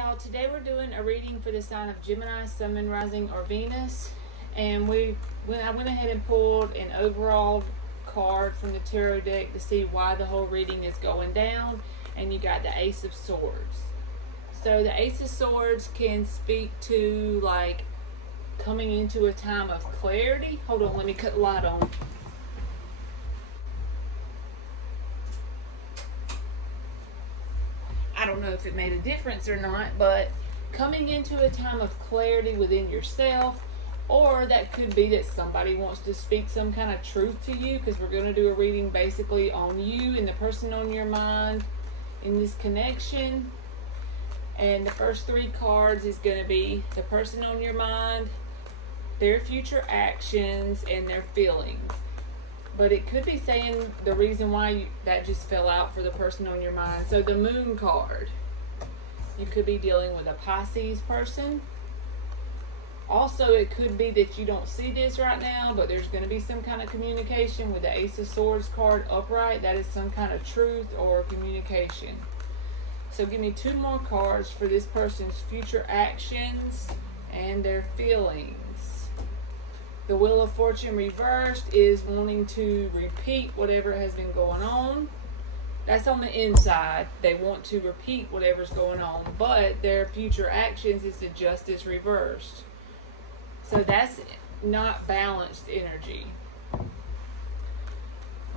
y'all, today we're doing a reading for the sign of Gemini, Sun, Moon, Rising, or Venus. And I went ahead and pulled an overall card from the tarot deck to see why the whole reading is going down. And you got the Ace of Swords. So the Ace of Swords can speak to like coming into a time of clarity. Hold on, let me cut the light on. I don't know if it made a difference or not, but coming into a time of clarity within yourself, or that could be that somebody wants to speak some kind of truth to you, because we're going to do a reading basically on you and the person on your mind in this connection. And the first three cards is going to be the person on your mind, their future actions, and their feelings. But it could be saying the reason why that just fell out for the person on your mind. So the Moon card, you could be dealing with a Pisces person. Also, it could be that you don't see this right now, but there's going to be some kind of communication with the Ace of Swords card upright. That is some kind of truth or communication. So give me two more cards for this person's future actions and their feelings. The Wheel of Fortune reversed is wanting to repeat whatever has been going on. That's on the inside. They want to repeat whatever's going on, but their future actions is the Justice reversed. So that's not balanced energy.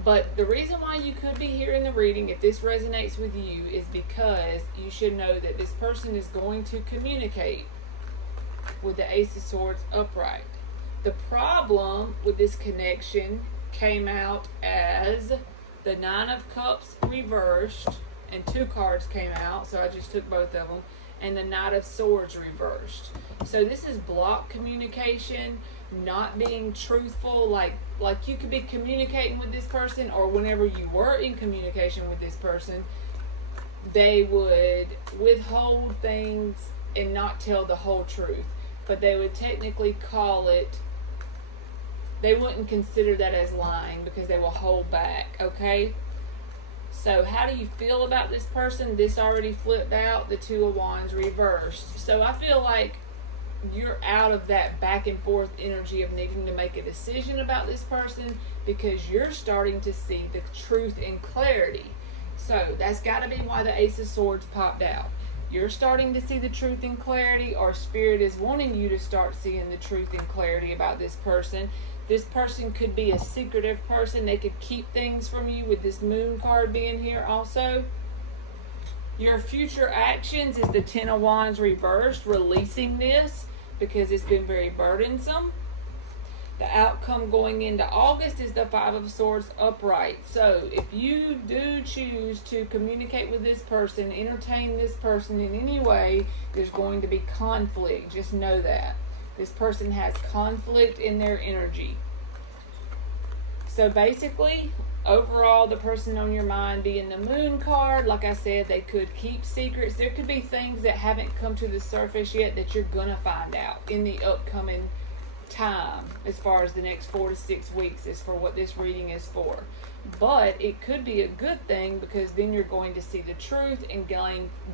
But the reason why you could be here in the reading, if this resonates with you, is because you should know that this person is going to communicate with the Ace of Swords upright. The problem with this connection came out as the Nine of Cups reversed, and two cards came out, so I just took both of them, and the Knight of Swords reversed. So this is blocked communication, not being truthful, like you could be communicating with this person, or whenever you were in communication with this person, they would withhold things and not tell the whole truth. But they would technically call it, they wouldn't consider that as lying because they will hold back, okay? So how do you feel about this person? This already flipped out, the Two of Wands reversed. So I feel like you're out of that back and forth energy of needing to make a decision about this person, because you're starting to see the truth and clarity. So that's got to be why the Ace of Swords popped out. You're starting to see the truth and clarity, or Spirit is wanting you to start seeing the truth and clarity about this person. This person could be a secretive person. They could keep things from you, with this Moon card being here also. Your future actions is the Ten of Wands reversed, releasing this because it's been very burdensome. The outcome going into August is the Five of Swords upright. So if you do choose to communicate with this person, entertain this person in any way, there's going to be conflict. Just know that. This person has conflict in their energy. So basically, overall, the person on your mind being the Moon card, like I said, they could keep secrets. There could be things that haven't come to the surface yet that you're going to find out in the upcoming time, as far as the next 4 to 6 weeks is for what this reading is for. But it could be a good thing, because then you're going to see the truth and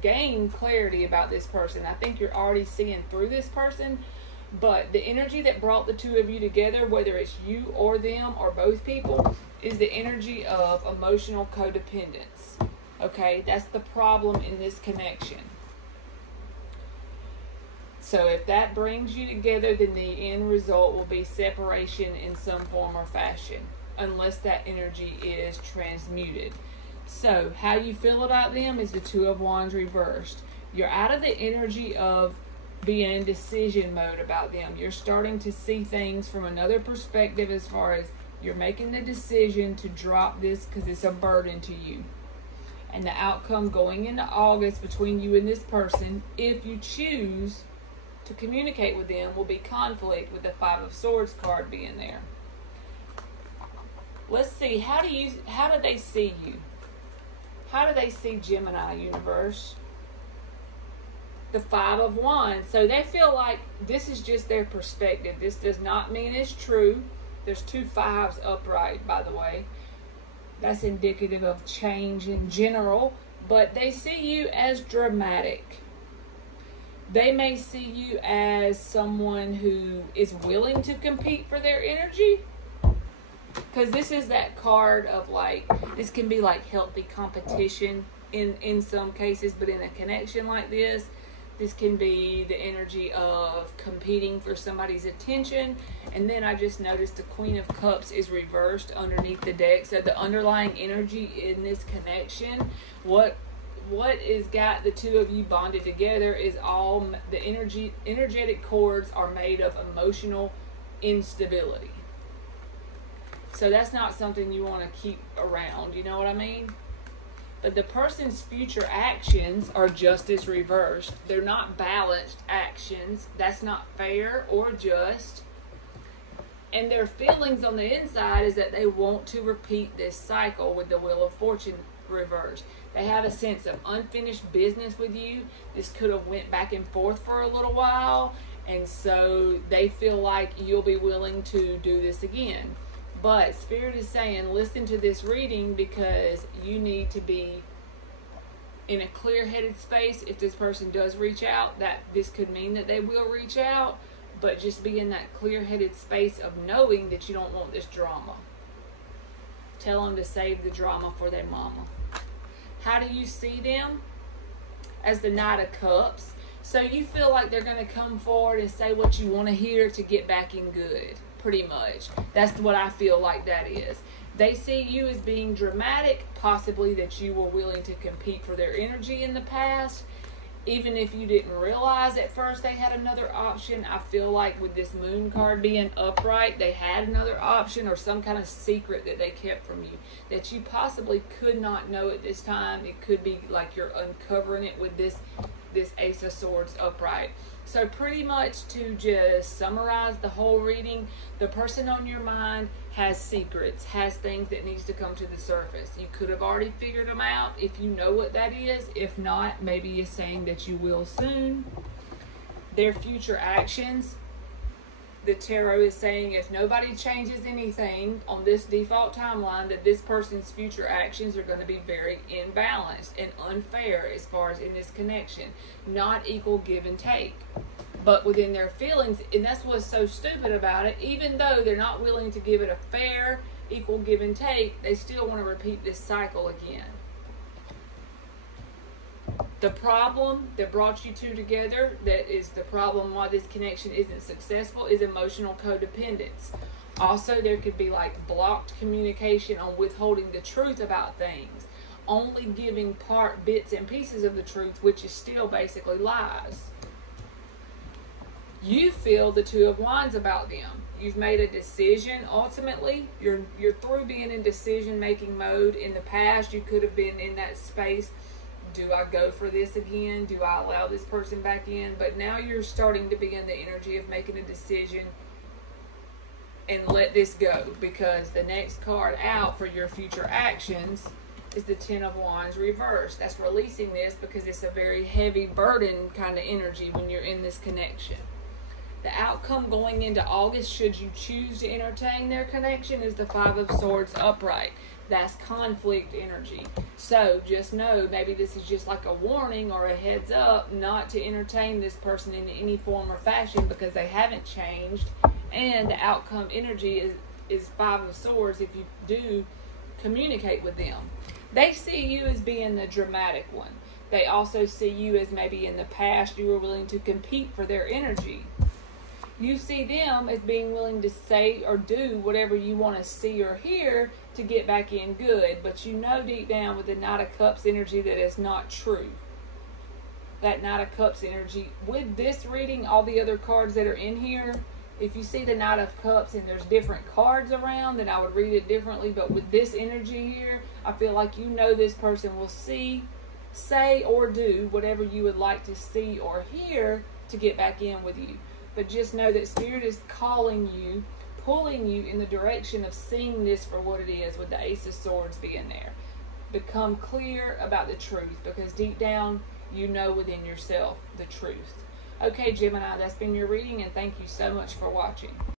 gain clarity about this person. I think you're already seeing through this person, but the energy that brought the two of you together, whether it's you or them or both people, is the energy of emotional codependence. Okay, that's the problem in this connection. So if that brings you together, then the end result will be separation in some form or fashion, unless that energy is transmuted. So how you feel about them is the Two of Wands reversed. You're out of the energy of being in decision mode about them. You're starting to see things from another perspective, as far as you're making the decision to drop this because it's a burden to you. And the outcome going into August between you and this person, if you choose to communicate with them, will be conflict, with the Five of Swords card being there. Let's see, how do they see you? How do they see Gemini universe? The Five of Wands. So they feel like this is just their perspective. This does not mean it's true. There's two fives upright, by the way. That's indicative of change in general. But they see you as dramatic. They may see you as someone who is willing to compete for their energy. Because this is that card of like, this can be like healthy competition in some cases, but in a connection like this can be the energy of competing for somebody's attention. And then I just noticed the Queen of Cups is reversed underneath the deck. So the underlying energy in this connection, what is got the two of you bonded together is all the energetic cords are made of emotional instability. So that's not something you want to keep around, you know what I mean? But the person's future actions are just as reversed. They're not balanced actions. That's not fair or just. And their feelings on the inside is that they want to repeat this cycle with the Wheel of Fortune reversed. They have a sense of unfinished business with you. This could have went back and forth for a little while. And so they feel like you'll be willing to do this again. But Spirit is saying, listen to this reading because you need to be in a clear-headed space. If this person does reach out, that this could mean that they will reach out, but just be in that clear-headed space of knowing that you don't want this drama. Tell them to save the drama for their mama. How do you see them? As the Knight of Cups. So you feel like they're going to come forward and say what you want to hear to get back in good. Pretty much. That's what I feel like that is. They see you as being dramatic, possibly that you were willing to compete for their energy in the past. Even if you didn't realize at first they had another option, I feel like with this Moon card being upright, they had another option or some kind of secret that they kept from you that you possibly could not know at this time. It could be like you're uncovering it with this Ace of Swords upright. So pretty much to just summarize the whole reading, the person on your mind has secrets, has things that needs to come to the surface. You could have already figured them out if you know what that is. If not, maybe it's saying that you will soon. Their future actions, the tarot is saying if nobody changes anything on this default timeline, that this person's future actions are going to be very imbalanced and unfair as far as in this connection. Not equal give and take. But within their feelings, and that's what's so stupid about it, even though they're not willing to give it a fair, equal give and take, they still want to repeat this cycle again. The problem that brought you two together, that is the problem why this connection isn't successful, is emotional codependence. Also, there could be like blocked communication on withholding the truth about things, only giving bits and pieces of the truth, which is still basically lies. You feel the Two of Wands about them. You've made a decision. Ultimately, you're through being in decision-making mode. In the past, you could have been in that space. Do I go for this again? Do I allow this person back in? But now you're starting to be in the energy of making a decision and let this go, because the next card out for your future actions is the Ten of Wands reversed. That's releasing this because it's a very heavy burden kind of energy when you're in this connection. The outcome going into August, should you choose to entertain their connection, is the Five of Swords upright. That's conflict energy. So just know, maybe this is just like a warning or a heads up not to entertain this person in any form or fashion because they haven't changed. And the outcome energy is Five of Swords if you do communicate with them. They see you as being the dramatic one. They also see you as maybe in the past you were willing to compete for their energy. You see them as being willing to say or do whatever you want to see or hear to get back in good. But you know deep down with the Knight of Cups energy that is not true. That Knight of Cups energy, with this reading, all the other cards that are in here, if you see the Knight of Cups and there's different cards around, then I would read it differently. But with this energy here, I feel like you know this person will see, say, or do whatever you would like to see or hear to get back in with you. But just know that Spirit is calling you, pulling you in the direction of seeing this for what it is, with the Ace of Swords being there. Become clear about the truth, because deep down you know within yourself the truth. Okay, Gemini, that's been your reading, and thank you so much for watching.